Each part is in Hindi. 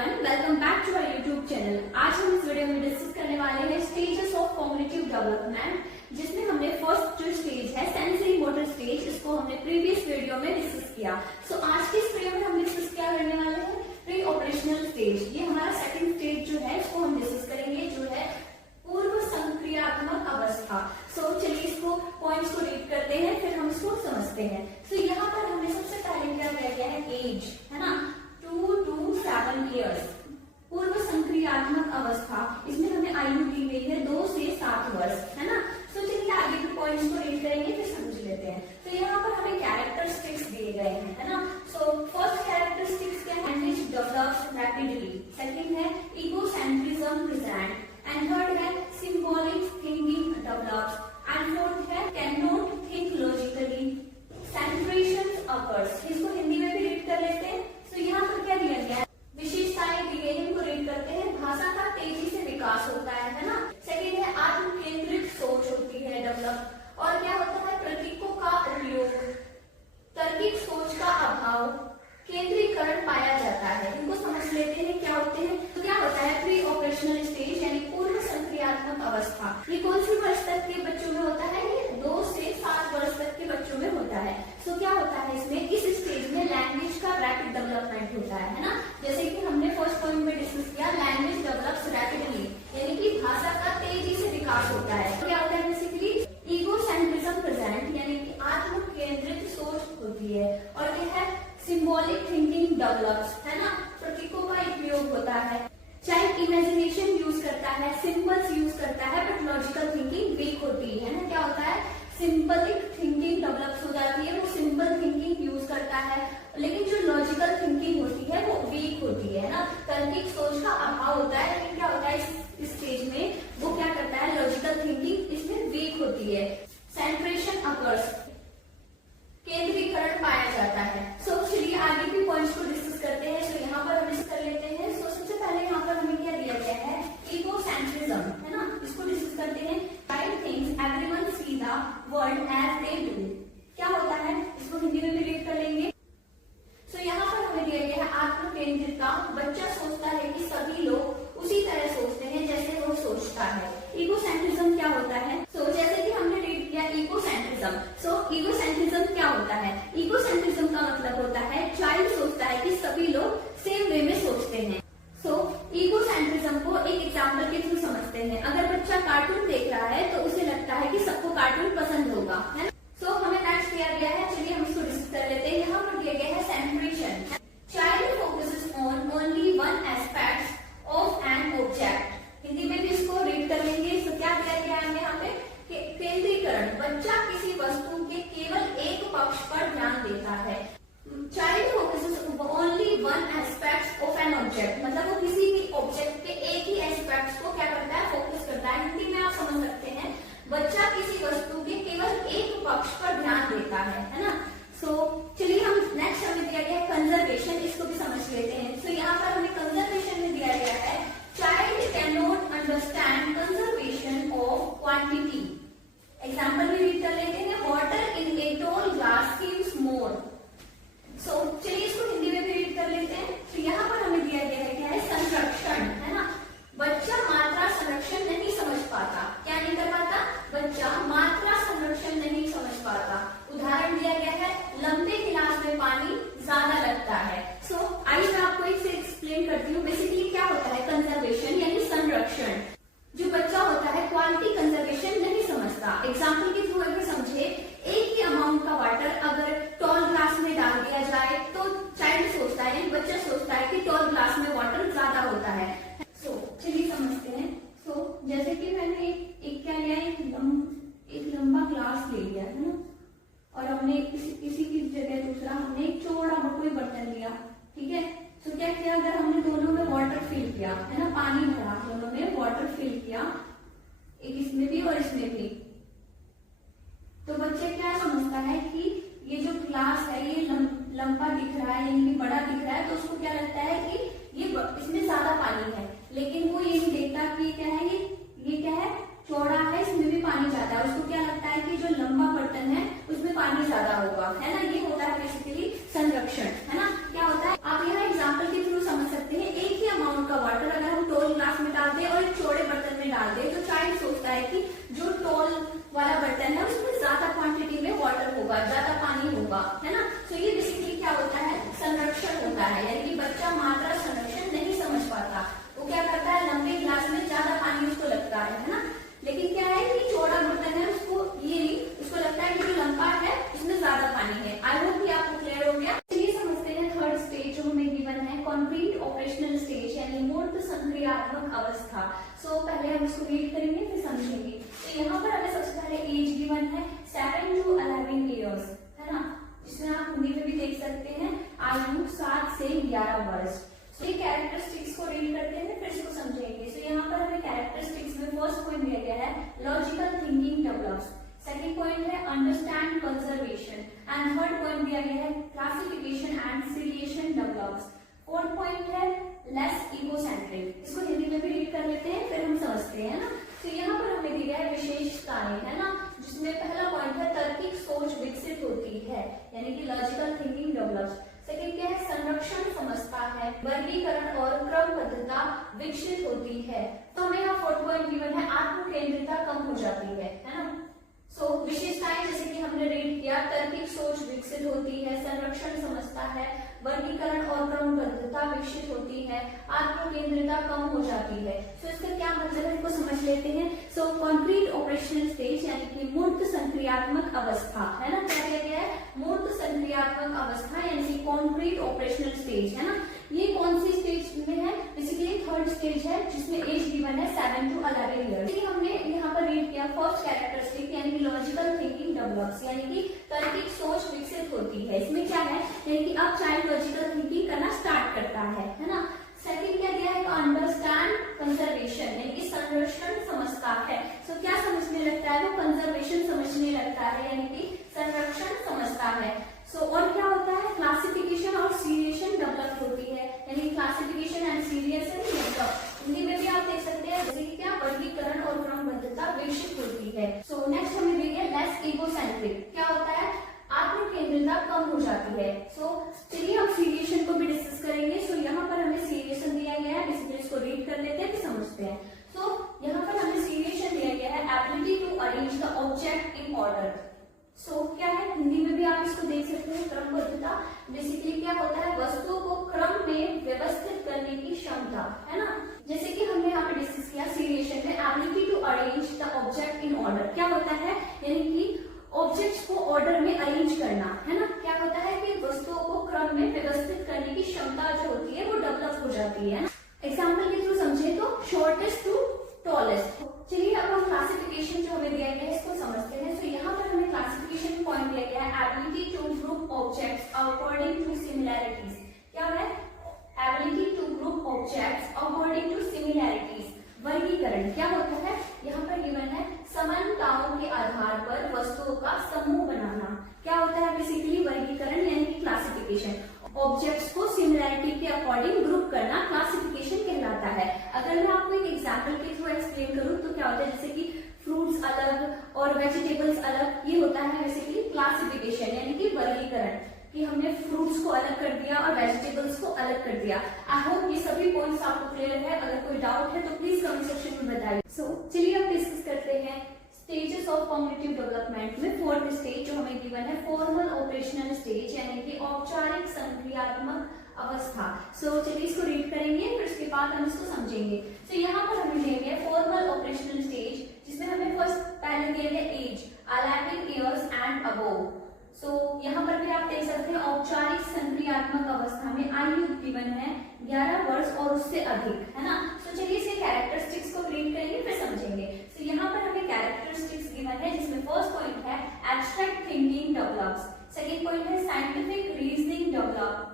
Everyone, welcome back to our YouTube channel. आज हम इस वीडियो में डिस्कस करने वाले हैं स्टेजेस ऑफ कॉग्निटिव डेवलपमेंट, जिसमें हमने फर्स्ट जो स्टेज है सेंसरी मोटर स्टेज, इसको हमने प्रीवियस वीडियो में डिस्कस किया। आज के इस वीडियो में हम डिस्कस क्या करने वाले हैं, प्री ऑपरेशनल स्टेज। ये हमारा सेकंड स्टेज जो है इसको हम डिस्कस करेंगे, जो है पूर्व संक्रियात्मक अवस्था। चलिए इसको पॉइंट्स को रीड करते हैं, फिर हम इसको समझते हैं। यहाँ पर हमें सबसे पहले क्या दिया गया है, एज है ना, 2 to 7 years। पूर्व संक्रियात्मक अवस्था, इसमें हमें आयु दी गई है 2 से 7 वर्ष, है ना। चलिए आगे के पॉइंट्स को रीड करेंगे, फिर समझ लेते हैं। यहाँ पर हमें कैरेक्टरिस्टिक्स दिए गए हैं, है ना। फर्स्ट कैरेक्टरिस्टिक्स क्या है, लैंग्वेज डेवलप्स रैपिडली। सेकंड है इगोसेंट्रिज्म प्रेजेंट, एंड थर्ड है symbolic thinking develops, and fourth है can not think logically, centration occurs. इसको हिंदी में भी रीड कर लेते हैं। यहाँ पर क्या दिया गया है, विशेषताएं दी गई है, इनको रीड करते हैं। भाषा का तेजी से विकास होता है ना। सेकेंड है आत्म केंद्रित सोच होती है डेवलप, और क्या होता है प्रतीकों का प्रयोग, तार्किक सोच का अभाव, केंद्रीकरण पाया जाता है। इनको समझ लेते हैं क्या होते हैं। क्या होता है प्री ऑपरेशनल स्टेज यानी पूर्व संक्रियात्मक अवस्था। ये कौन सी वर्ष तक के बच्चों में होता है, ये 2 से 7 वर्ष तक के बच्चों में होता है। क्या होता है इसमें, इस स्टेज में लैंग्वेज का रैपिड डेवलपमेंट होता है ना। जैसे कि हमने फर्स्ट पॉइंट में डिस्कस किया, लैंग्वेज डेवलप्स रैपिडली, यानी कि भाषा का तेजी से विकास होता है। क्या होता है बेसिकली, ईगोसेंट्रिज्म प्रेजेंट, यानी कि आत्म केंद्रित सोच होती है, और यह है सिंबॉलिक थिंकिंग डेवलप्स, है ना, प्रतीकों का उपयोग होता है। चाइल्ड इमेजिनेशन यूज करता है, सिंबल्स यूज करता है, बट लॉजिकल थिंकिंग वीक होती है ना। क्या होता है, सिंबलिक थिंकिंग डेवलप्स हो जाती है, वो सिंपल थिंकिंग यूज करता है, लेकिन जो लॉजिकल थिंकिंग होती है वो वीक होती है ना। तार्किक सोच का अभाव होता है, लेकिन क्या होता है इस स्टेज में वो क्या करता है, लॉजिकल थिंकिंग इसमें वीक होती है। सेंट्रेशन अकर्स, केंद्रीकरण पाया जाता है। चलिए आगे भी पॉइंट्स को डिस्कस करते हैं। यहाँ पर हम डिस्कस कर लेते हैं। सबसे पहले यहाँ पर हमें क्या दिया गया है, इगोसेंट्रिज्म, है ना, इसको डिस्कस करते हैं। Child thinks everyone see the world as they do. क्या होता है, इसको हिंदी में भी रीड कर लेंगे। यहाँ पर हमें दिया गया है आत्म केंद्रितता। बच्चा सोचता है कि सभी लोग उसी तरह सोचते हैं जैसे वो सोचता है। इगोसेंट्रिज्म क्या होता है, जैसे कि हमने रीड किया इगोसेंट्रिज्म। इगोसेंट्रिज्म क्या होता है, इगोसेंट्रिज्म का मतलब होता है चाइल्ड सोचता है कि सभी लोग सेम वे में सोचते हैं। इगोसेंट्रिज्म को एक एग्जाम्पल के थ्रू समझते हैं। अगर बच्चा कार्टून देख रहा है तो उसे लगता है कि सबको कार्टून पसंद होगा, है ना। हमें नेक्स्ट दिया गया है, चलिए हम इसको डिस्कस कर लेते हैं। यहाँ पर दिया गया है सेंट्रेशन। Child focuses on only one aspect of an object. Hindi में भी इसको रीड कर लेंगे। क्या दिया गया है यहाँ पे, केंद्रीकरण, बच्चा किसी वस्तु के केवल एक पक्ष पर ध्यान देता है। Child focuses only one aspect of an object, मतलब वो किसी भी ऑब्जेक्ट के एक ही एस्पेक्ट को क्या करता है, फोकस करता है। हिंदी में आप समझ सकते हैं, बच्चा किसी वस्तु के केवल एक पक्ष पर ध्यान देता है ना। चलिए हम नेक्स्ट हमें दिया गया है कंजर्वेशन, इसको भी समझ लेते हैं। यहाँ पर हमें कंजर्वेशन में दिया गया है, child can not understand conservation of quantity. Example भी रीड कर लेते हैं। Water in a tall glass seems more. चलिए इसको हिंदी में भी रीड कर लेते हैं। यहाँ पर हमें दिया गया है क्या है, संरक्षण, है ना। बच्चा मात्रा संरक्षण नहीं समझ पाता। क्या नहीं कर पाता, बच्चा मात्रा संरक्षण नहीं समझ पाता। उदाहरण दिया गया है, लंबे गिलास में पानी ज्यादा लगता है। आइए मैं आपको इसे एक्सप्लेन करती हूँ। बेसिकली क्या होता है कंजर्वेशन यानी संरक्षण। जो बच्चा होता है क्वालिटी कंजर्वेशन नहीं समझता। एग्जाम्पल के थ्रू अगर समझे, एक ही अमाउंट का वाटर अगर टॉल ग्लास में डाल दिया जाए तो चाइल्ड सोचता है, बच्चा सोचता है कि टॉल ग्लास में वाटर ज्यादा होता है। चलिए समझते हैं। जैसे कि मैंने एक क्या लिया, एक लंबा ग्लास ले लिया, है ना, और हमने किसी की जगह दूसरा हमने एक चौड़ा कोई बर्तन लिया, ठीक है। क्या किया, अगर हमने दोनों में वाटर फिल किया, है ना, पानी भरा, दोनों में वाटर फिल किया, एक इसमें भी और इसमें भी, तो बच्चे क्या समझता है कि ये जो ग्लास है ये लंबा दिख रहा है, यानी बड़ा दिख रहा है, तो उसको क्या लगता है कि ये इसमें ज्यादा पानी है। लेकिन वो ये नहीं देखता कि क्या है, ये क्या है, चौड़ा है, इसमें भी पानी ज्यादा है। उसको क्या लगता है कि जो लंबा बर्तन है उसमें पानी ज्यादा होगा, है ना। ये होता है बेसिकली संरक्षण, है ना। क्या होता है, आप यहाँ एग्जाम्पल के थ्रू समझ सकते हैं। एक ही बच्चा मात्रा संरक्षण नहीं समझ पाता, वो क्या करता है, लंबे गिलास में ज्यादा पानी उसको लगता है ना। लेकिन क्या है कि चौड़ा बर्तन है उसको ये नहीं, उसको लगता है कि जो लंबा है उसमें ज्यादा पानी है। आई होप कि आपको क्लियर हो गया। चलिए समझते हैं थर्ड स्टेज जो हमें गिवन है, कॉन्क्रीट ऑपरेशनल स्टेज यानी मूर्त संक्रियात्मक अवस्था। सो पहले हम इसको रीड करेंगे फिर समझेंगे। तो यहाँ पर हमें सबसे पहले एज गिवन है 7 to 11 ईयर्स, है ना, जिसमें आप हिंदी में भी देख सकते हैं आयु 7 से 11 वर्ष। ये कैरेक्टरिस्टिक्स को रीड करते हैं फिर इसको समझेंगे। सो यहाँ पर हमें कैरेक्टरिस्टिक्स में फर्स्ट पॉइंट दिया गया है logical thinking develops, second point है understand conservation and third point दिया गया है classification and seriation develops, fourth point है लेस इगोसेंट्रिक। इसको हिंदी में भी रीड कर लेते हैं फिर हम समझते हैं ना। तो यहाँ पर हमें दिया है विशेषताएं, है ना, जिसमें पहला पॉइंट है तार्किक सोच विकसित होती है यानी कि लॉजिकल थिंकिंग डेवलप्स। सेकंड क्या है, संरक्षण समझता है, वर्गीकरण और क्रमबद्धता विकसित होती है। तो हमें यहाँ फोर्थ पॉइंट गिवन है आत्म केंद्रितता कम हो जाती है ना। सो विशेषताएं जैसे कि हमने रीड किया, तार्किक सोच विकसित होती है, संरक्षण समझता है, वर्गीकरण और क्रमबद्धता विकसित होती है, आत्म केंद्रितता कम हो जाती है। सो इसका क्या मतलब है, इसको समझ लेते हैं। सो कॉन्क्रीट ऑपरेशनल स्टेज यानी कि मूर्त संक्रियात्मक अवस्था, है ना, क्या दिया गया है, मूर्त संक्रियात्मक अवस्था यानी कि कॉन्क्रीट ऑपरेशनल स्टेज, है ना। ये कौन सी स्टेज में है, बेसिकली थर्ड स्टेज है जिसमें एज गिवन है 7 to 11 ईयर्स। हमने यहाँ पर रीड किया फर्स्ट कैरेक्टरिस्टिक यानी कि लॉजिकल थिंकिंग डेवलप्स यानी कि तार्किक सोच विकसित होती है। इसमें क्या है, यानी कि अब चाइल्ड लॉजिकल थिंकिंग करना स्टार्ट करता है ना। सेकंड क्या दिया है, अंडरस्टैंड कंजर्वेशन यानी कि संरक्षण समझता है। सो क्या समझने लगता है, वो कंजर्वेशन समझने लगता है यानी कि संरक्षण समझता है। सो और क्या होता है, क्लासिफिकेशन और सीरिएशन डेवलप होती है यानी classification and seriation develop. Hindi में भी आप देख सकते हैं जैसे कि क्या, वर्गीकरण और क्रमबद्धता विकसित होती है। सो नेक्स्ट हमें दिया लेस इगोसेंट्रिक, क्या होता है, आत्म केंद्रितता कम हो जाती है। सो चलिए हम सीरिएशन को भी डिस्कस करेंगे। सो यहाँ पर हमें सीरिएशन दिया गया है, इसलिए इसको रीड कर लेते हैं फिर समझते हैं। सो यहाँ पर हमें सीरिएशन दिया गया है ability to arrange the object in order. So क्या है, हिंदी में भी आप इसको देख सकते हैं क्रमबद्धता। बेसिकली क्या होता है, वस्तुओं को क्रम में व्यवस्थित करने की क्षमता, है ना। जैसे कि हमने यहाँ पे डिस्कस किया सीरिएशन में ability to arrange the object in order, क्या होता है, यानी कि ऑब्जेक्ट्स को ऑर्डर में अरेंज करना, है ना। क्या होता है कि वस्तुओं को क्रम में व्यवस्थित करने की क्षमता जो होती है वो डेवलप हो जाती है ना। एग्जाम्पल के थ्रू समझे तो शॉर्टेस्ट टू टॉलेस्ट। चलिए अब हम क्लासिफिकेशन जो हमें दिया गया है इसको समझते हैं। तो यहाँ पर हमें क्लासिफिकेशन पॉइंट दिया गया है ability to group objects according to similarities. क्या है, ability to group objects according to similarities. वर्गीकरण क्या होता है, यहाँ पर गिवन है समानताओं के आधार पर वस्तुओं का समूह बनाना। क्या होता है, बेसिकली वर्गीकरण यानी कि क्लासिफिकेशन। ऑब्जेक्ट्स को सिमिलैरिटी के अकॉर्डिंग ग्रुप करना क्लासिफिकेशन कहलाता है। अगर मैं आपको एक एग्जांपल के थ्रू एक्सप्लेन करूं तो क्या होता है, जैसे कि फ्रूट्स अलग और वेजिटेबल्स अलग, ये होता है बेसिकली क्लासिफिकेशन यानी कि वर्गीकरण, कि हमने फ्रूट्स को अलग कर दिया और वेजिटेबल्स को अलग कर दिया। आई होप ये सभी पॉइंट्स आपको क्लियर है। अगर कोई डाउट है तो प्लीज कमेंट सेक्शन में बताइए। सो चलिए अब डिस्कस करते हैं स्टेजेस ऑफ कॉग्निटिव डेवलपमेंट में फोर्थ स्टेज जो हमें गिवन है फॉर्मल ऑपरेशनल स्टेज यानी कि औपचारिक संक्रियात्मक अवस्था। सो चलिए इसको रीड करेंगे फिर उसके बाद हम इसको समझेंगे। सो यहाँ पर हमें दिया गया फॉर्मल ऑपरेशनल स्टेज जिसमें हमें फर्स्ट पहले दिया गया एज 11 ईयर्स एंड अबोव। सो यहाँ पर भी आप देख सकते हैं औपचारिक संक्रियात्मक अवस्था में आयु गिवन है 11 वर्ष और उससे अधिक, है ना। तो चलिए इसे कैरेक्टरिस्टिक्स को रीड करेंगे फिर समझेंगे। तो यहाँ पर हमें कैरेक्टरिस्टिक्स गिवन है जिसमें फर्स्ट पॉइंट है abstract thinking develops, second point है scientific reasoning develop,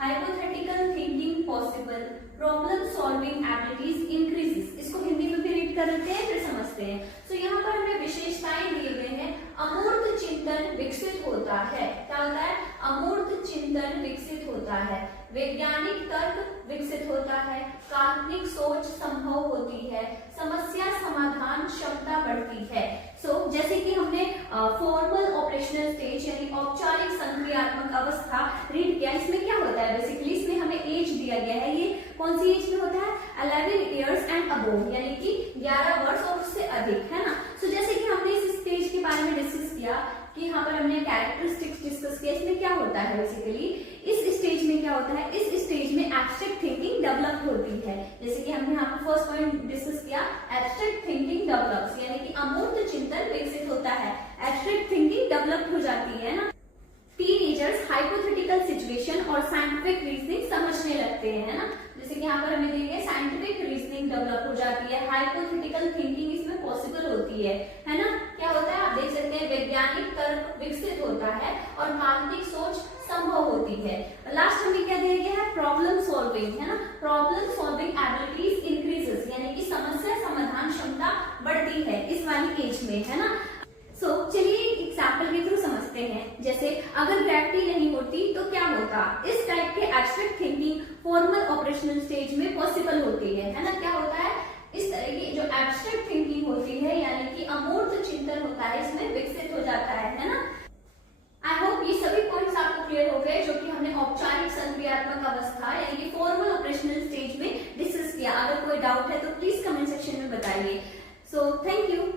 hypothetical thinking possible, problem solving abilities increases. इसको हिंदी में भी रीड कर लेते हैं फिर समझते हैं। तो यहाँ पर हमें विशेषताएं दिए हुए हैं अमूर्त चिंतन विकसित होता है। क्या होता है, अमूर्त चिंतन विकसित होता है, वैज्ञानिक तर्क विकसित होता है, काल्पनिक सोच संभव होती है, समस्या समाधान क्षमता बढ़ती है। सो जैसे कि हमने फॉर्मल ऑपरेशनल स्टेज यानी औपचारिक संक्रियात्मक अवस्था रीड किया, इसमें क्या होता है, बेसिकली इसमें हमें एज दिया गया है। ये कौन सी एज में होता है, 11 ईयर्स एंड अबोव यानी कि 11 वर्ष और उससे अधिक, है ना। सो जैसे कि हमने इस स्टेज के बारे में डिस्कस किया कि यहाँ पर हमने कैरेक्टरिस्टिक्स डिस्कस किया, इसमें क्या होता है बेसिकली इस स्टेज में क्या होता है, इस स्टेज में डेवलप होती है। जैसे कि हमने यहाँ पर फर्स्ट पॉइंट डिस्कस किया, एब्स्ट्रैक्ट थिंकिंग डेवलप्स, यानी कि अमूर्त चिंतन विकसित होता है, एब्स्ट्रैक्ट थिंकिंग डेवलप हो जाती है ना। टीनेजर्स हाइपोथेटिकल सिचुएशन और साइंटिफिक रीजनिंग समझने लगते हैं, है ना। जैसे कि यहाँ पर हमें देंगे साइंटिफिक रीजनिंग डेवलप हो जाती है, हाइपोथेटिकल थिंकिंग इसमें पॉसिबल होती है ना। क्या होता है आप देख सकते हैं, वैज्ञानिक तर्क विकसित होता है और काल्पनिक सोच संभव होती है। लास्ट हमें क्या दिया गया है, प्रॉब्लम सॉल्विंग, है ना। प्रॉब्लम सॉल्विंग एबिलिटीज इंक्रीजेस, यानी कि समस्या समाधान क्षमता बढ़ती है इस वाली एज में, है ना। चलिए एग्जाम्पल के थ्रू समझते हैं। जैसे अगर ग्रेविटी नहीं होती तो क्या होता, इस टाइप के abstract thinking formal operational stage में पॉसिबल होती है ना। क्या होता है, इस तरह की जो एब्स्ट्रैक्ट थिंकिंग होती है यानी कि अमूर्त चिंतन होता है, इसमें विकसित हो जाता है ना। आई होप ये सभी पॉइंट्स आपको क्लियर हो गए जो कि हमने औपचारिक संक्रियात्मक अवस्था यानी कि फॉर्मल ऑपरेशनल स्टेज में डिस्कस किया। अगर कोई डाउट है तो प्लीज कमेंट सेक्शन में बताइए। So thank you.